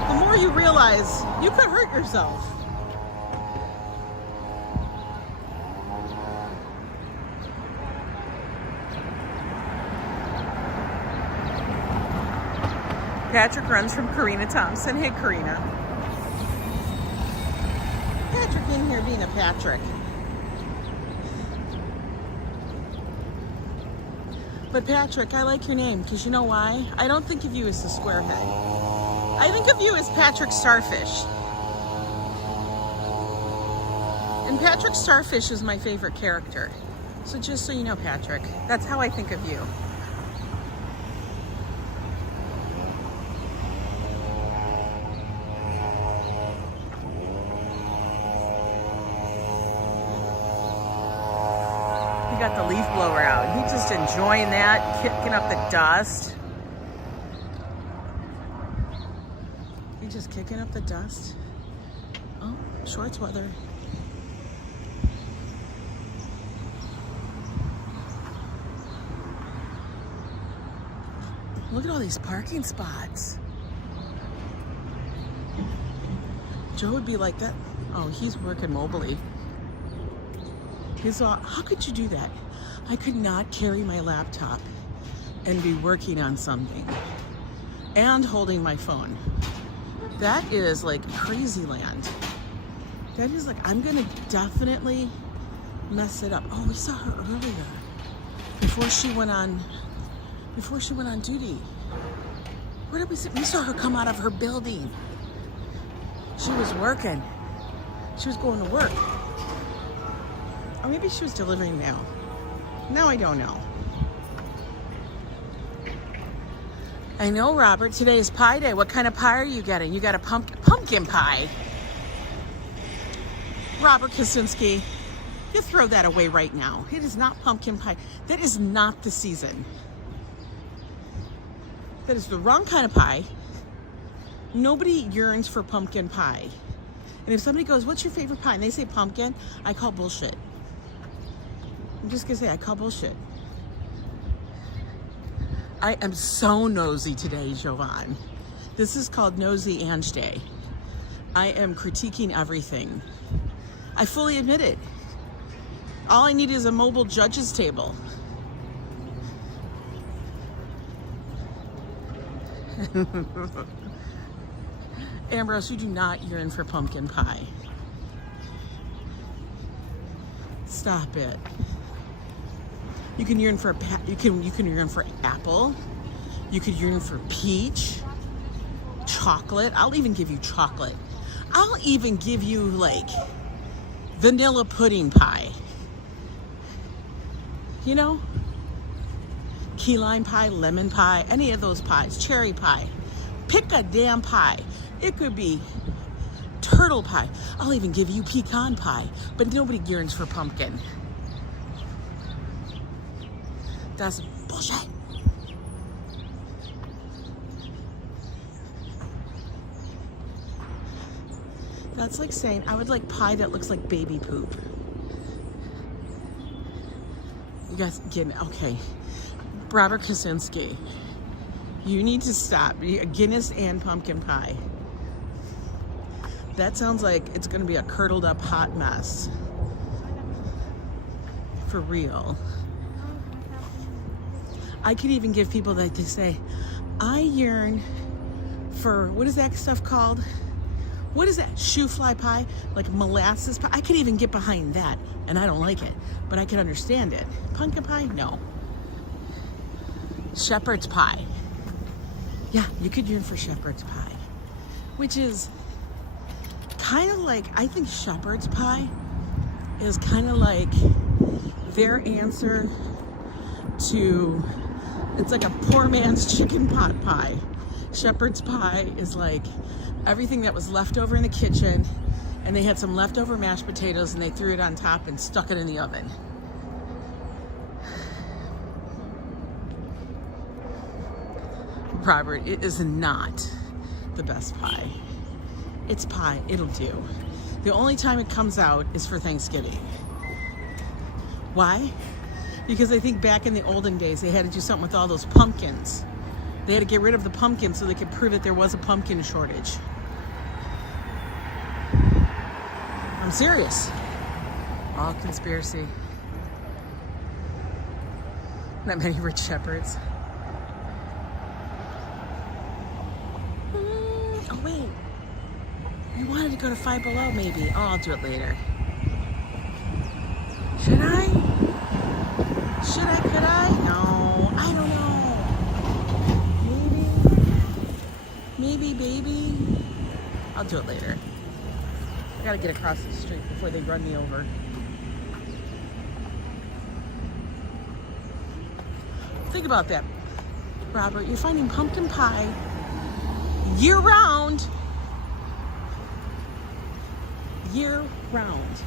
the more you realize you could hurt yourself. Patrick runs from Karina Thompson. Hey, Karina. Patrick in here being a Patrick. But Patrick, I like your name because you know why? I don't think of you as the squarehead. I think of you as Patrick Starfish. And Patrick Starfish is my favorite character. So just so you know, Patrick, that's how I think of you. He got the leaf blower out. He's just enjoying that, kicking up the dust. He just kicking up the dust. Oh, shorts weather. Look at all these parking spots. Joe would be like that. Oh, he's working mobily. He's all, how could you do that? I could not carry my laptop and be working on something and holding my phone. That is like crazy land. That is like, I'm gonna definitely mess it up. Oh, we saw her earlier before she went on duty. Where did we see? We saw her come out of her building. She was working. She was going to work. Or maybe she was delivering mail. Now I don't know. I know, Robert. Today is pie day. What kind of pie are you getting? You got a pumpkin pie. Robert Kosinski, you throw that away right now. It is not pumpkin pie. That is not the season. That is the wrong kind of pie. Nobody yearns for pumpkin pie. And if somebody goes, what's your favorite pie? And they say pumpkin, I call bullshit. I'm just gonna say, I call bullshit. I am so nosy today, Jovan. This is called Nosy Ange Day. I am critiquing everything. I fully admit it. All I need is a mobile judge's table. Ambrose, you do not yearn for pumpkin pie. Stop it. You can yearn for you can yearn for apple. You could yearn for peach, chocolate. I'll even give you chocolate. I'll even give you like vanilla pudding pie. You know? Key lime pie, lemon pie, any of those pies, cherry pie. Pick a damn pie. It could be turtle pie. I'll even give you pecan pie, but nobody yearns for pumpkin. That's bullshit. That's like saying, I would like pie that looks like baby poop. You guys get me? Okay. Robert Kosinski, you need to stop. Guinness and pumpkin pie. That sounds like it's going to be a curdled up hot mess. For real. I could even give people that to say, I yearn for, what is that stuff called? What is that? Shoe fly pie? Like molasses pie? I could even get behind that, and I don't like it, but I can understand it. Pumpkin pie? No. Shepherd's pie. Yeah, you could yearn for shepherd's pie, which is kind of like, I think shepherd's pie is kind of like their answer to, it's like a poor man's chicken pot pie. Shepherd's pie is like everything that was left over in the kitchen, and they had some leftover mashed potatoes and they threw it on top and stuck it in the oven. Robert, it is not the best pie. It's pie, it'll do. The only time it comes out is for Thanksgiving. Why? Because I think back in the olden days, they had to do something with all those pumpkins. They had to get rid of the pumpkins so they could prove that there was a pumpkin shortage. I'm serious. All conspiracy. Not many rich shepherds. Oh wait, you wanted to go to Five Below maybe. Oh, I'll do it later. Should I? Should I? Could I? No, I don't know. Maybe, baby. I'll do it later. I gotta get across the street before they run me over. Think about that, Robert. You're finding pumpkin pie year round. Year round.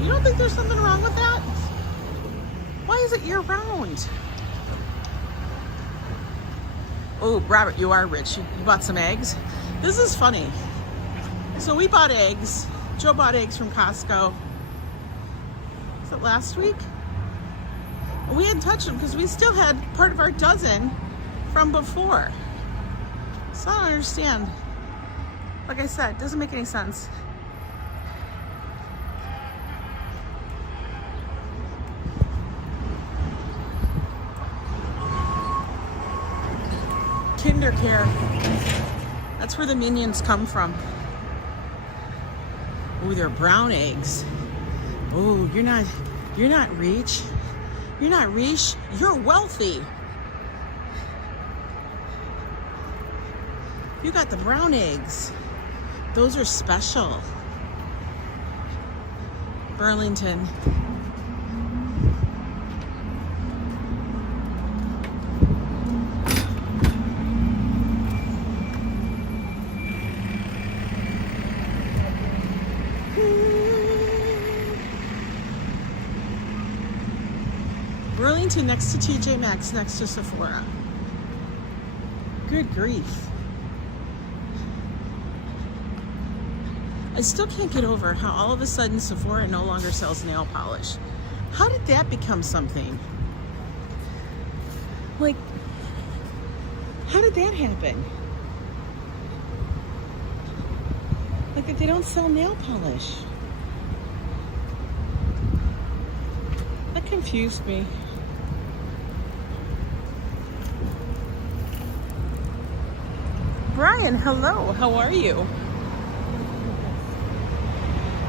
You don't think there's something wrong with that? Why is it year round? Oh, Robert, you are rich. You bought some eggs? This is funny. So we bought eggs. Joe bought eggs from Costco. Was it last week? We hadn't touched them because we still had part of our dozen from before. So I don't understand. Like I said, it doesn't make any sense. undercare. That's where the minions come from. Ooh, they're brown eggs. Oh, you're not rich. You're not rich. You're wealthy. You got the brown eggs. Those are special. Burlington. Burlington next to TJ Maxx, next to Sephora. Good grief. I still can't get over how all of a sudden Sephora no longer sells nail polish. How did that become something? Like, how did that happen? Like that they don't sell nail polish. That confused me. Brian, hello, how are you?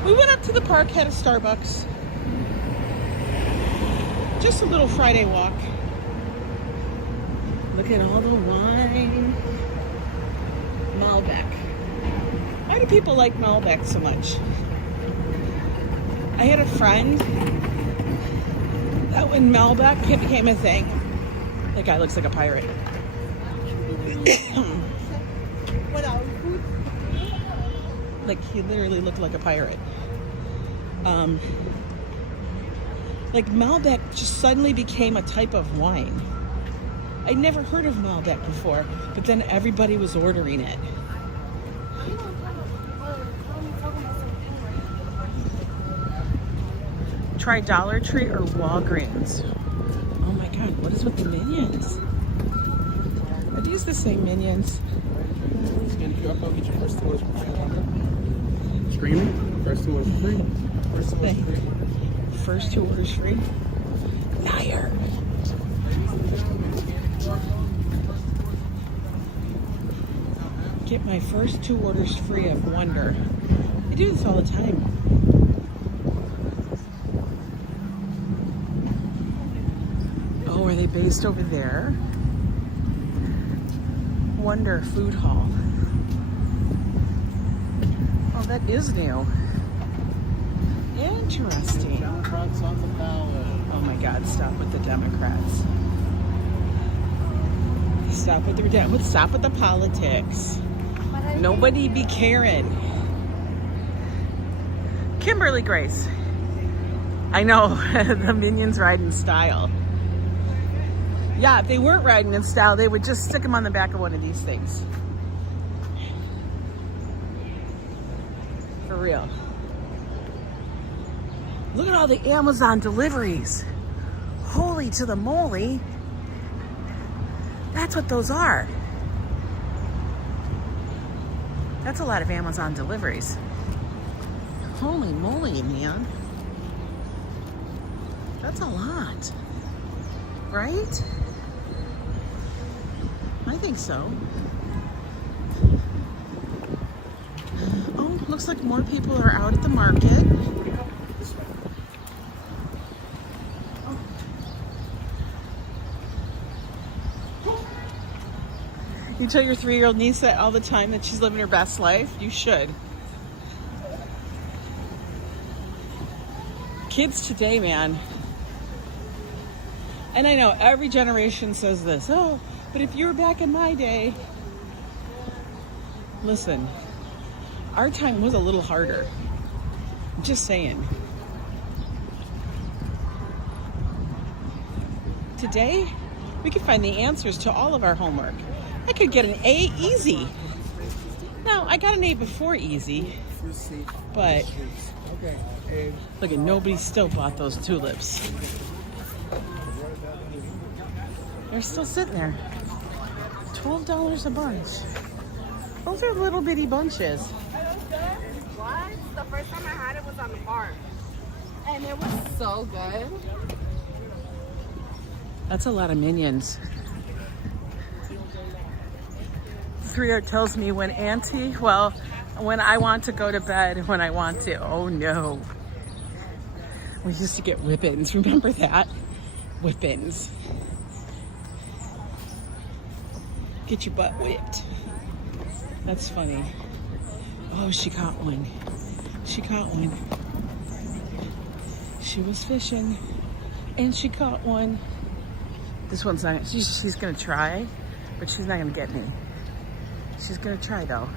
We went up to the park, had a Starbucks. Just a little Friday walk. Look at all the wine. Malbec. Why do people like Malbec so much? I had a friend that when Malbec became a thing, that guy looks like a pirate. Like he literally looked like a pirate. Like Malbec just suddenly became a type of wine. I'd never heard of Malbec before, but then everybody was ordering it. Try Dollar Tree or Walgreens. Oh my God, what is with the Minions? Are these the same Minions? Scan QR code, get your first 2 orders for free. Screaming? First 2 orders free. First 2 orders free. First 2 orders free? Liar. Get my first 2 orders free of Wonder. They do this all the time. Oh, are they based over there? Wonder Food Hall. Oh, that is new. Interesting. Democrats on the ballot. Oh my God, stop with the Democrats. Stop with the politics. Nobody be caring. Kimberly Grace. I know, the Minions ride in style. Yeah, if they weren't riding in style, they would just stick them on the back of one of these things. For real. Look at all the Amazon deliveries. Holy to the moly. That's what those are. That's a lot of Amazon deliveries. Holy moly, man. That's a lot. Right? I think so. Oh, looks like more people are out at the market. You tell your 3-year-old niece that all the time that she's living her best life? You should. Kids today, man. And I know every generation says this. Oh, but if you were back in my day. Listen, our time was a little harder. Just saying. Today, we can find the answers to all of our homework. I could get an A easy. No, I got an A before easy. But look at nobody still bought those tulips. They're still sitting there. $12 a bunch. Those are little bitty bunches. What? The first time I had it was on the bar. And it was so good. That's a lot of Minions. 3 tells me when when I want to go to bed, when I want to. Oh no. We used to get whippings. Remember that? Whippings. Get your butt whipped. That's funny. Oh, she caught one. She caught one. She was fishing and she caught one. This one's not, she's gonna try, but she's not gonna get me. She's gonna try though.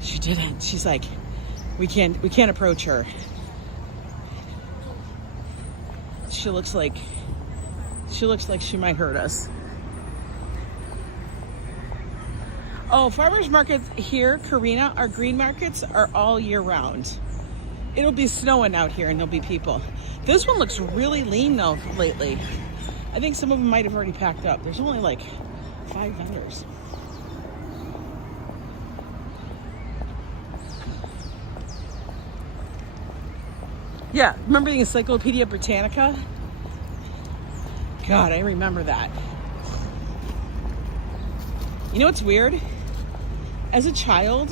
She didn't. She's like, we can't approach her. She looks like she might hurt us. Oh, farmers markets here, Karina, our green markets are all year round. It'll be snowing out here and there'll be people. This one looks really lean though lately. I think some of them might have already packed up. There's only like 5 vendors. Yeah, remember the Encyclopedia Britannica? God, I remember that. You know what's weird? As a child,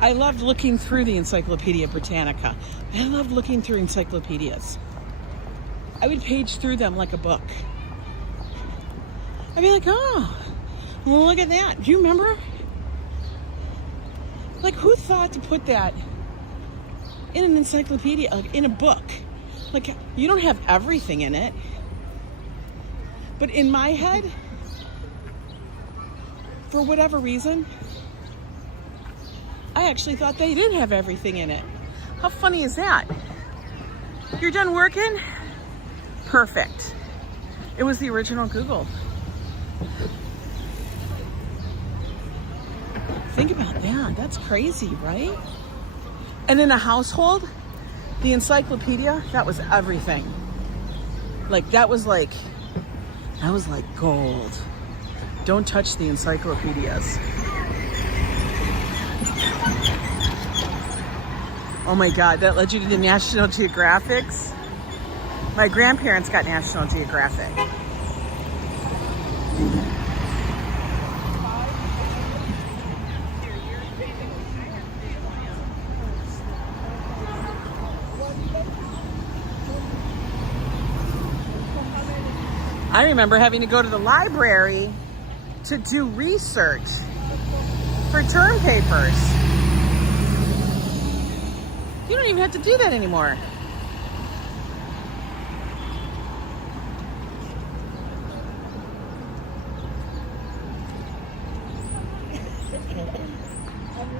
I loved looking through the Encyclopedia Britannica. I loved looking through encyclopedias. I would page through them like a book. I'd be like, oh, well, look at that. Do you remember? Like, who thought to put that in an encyclopedia, like in a book? Like, you don't have everything in it. But in my head, for whatever reason, I actually thought they did have everything in it. How funny is that? You're done working? Perfect. It was the original Google. Think about that. That's crazy, right? And in a household, the encyclopedia, that was everything. Like, that was like gold. Don't touch the encyclopedias. Oh my God, that led you to the National Geographics? My grandparents got National Geographic. I remember having to go to the library to do research for term papers. You don't even have to do that anymore.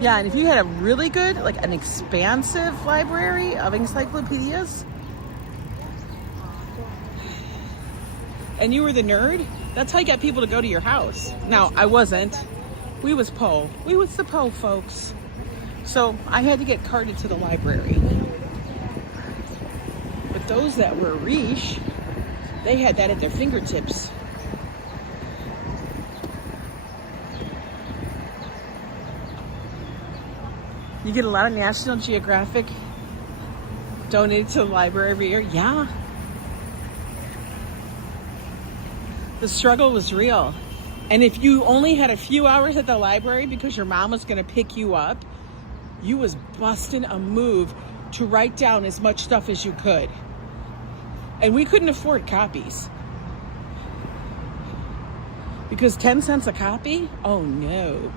Yeah, and if you had a really good, like an expansive library of encyclopedias, and you were the nerd, that's how you got people to go to your house. Now, I wasn't. We was Po. We was the Po folks. So I had to get carted to the library. But those that were riche, they had that at their fingertips. You get a lot of National Geographic donated to the library every year. Yeah. The struggle was real. And if you only had a few hours at the library because your mom was going to pick you up, you was busting a move to write down as much stuff as you could. And we couldn't afford copies. Because 10 cents a copy? Oh no.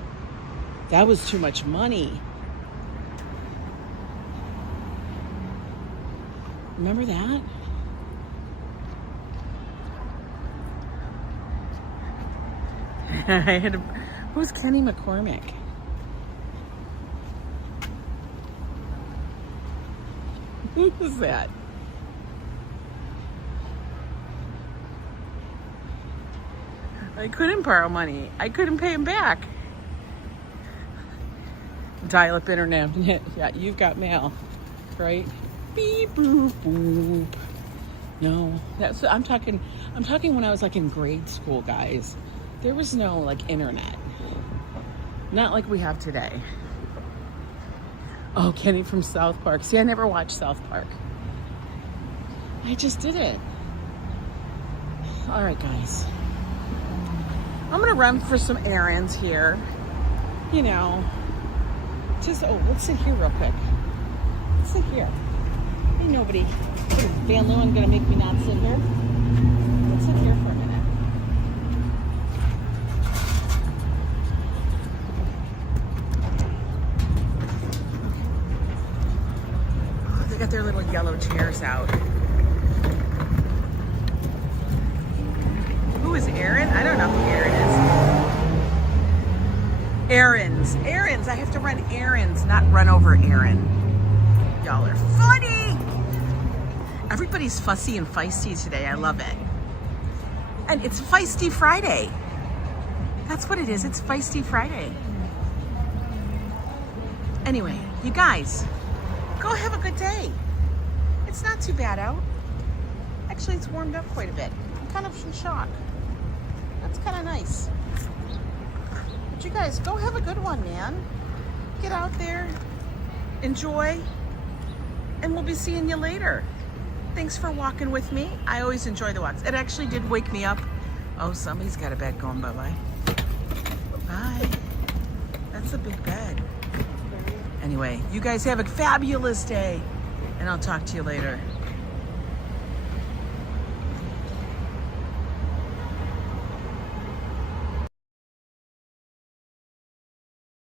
That was too much money. Remember that? Who's Kenny McCormick? Who was that? I couldn't borrow money. I couldn't pay him back. Dial-up internet. Yeah, you've got mail, right? Beep boop boop. No, that's I'm talking when I was like in grade school, guys. There was no like internet. Not like we have today. Oh, Kenny from South Park. See, I never watched South Park. I just did it. All right, guys. I'm gonna run for some errands here. You know, just, oh, let's sit here real quick. Let's sit here. Ain't nobody, what is Van Leeuwen gonna make me not sit here? Let's sit here for a minute. Oh, they got their little yellow chairs out. Who is Aaron? I don't know who Aaron is. Errands. Errands. I have to run errands, not run over Aaron. Y'all are funny. Everybody's fussy and feisty today. I love it. And it's Feisty Friday. That's what it is. It's Feisty Friday. Anyway, you guys, go have a good day. It's not too bad out. Actually, it's warmed up quite a bit. I'm kind of in shock. That's kind of nice. But you guys, go have a good one, man. Get out there, enjoy, and we'll be seeing you later. Thanks for walking with me. I always enjoy the walks. It actually did wake me up. Oh, somebody's got a bed going. Bye-bye. Bye. That's a big bed. Anyway, you guys have a fabulous day, and I'll talk to you later.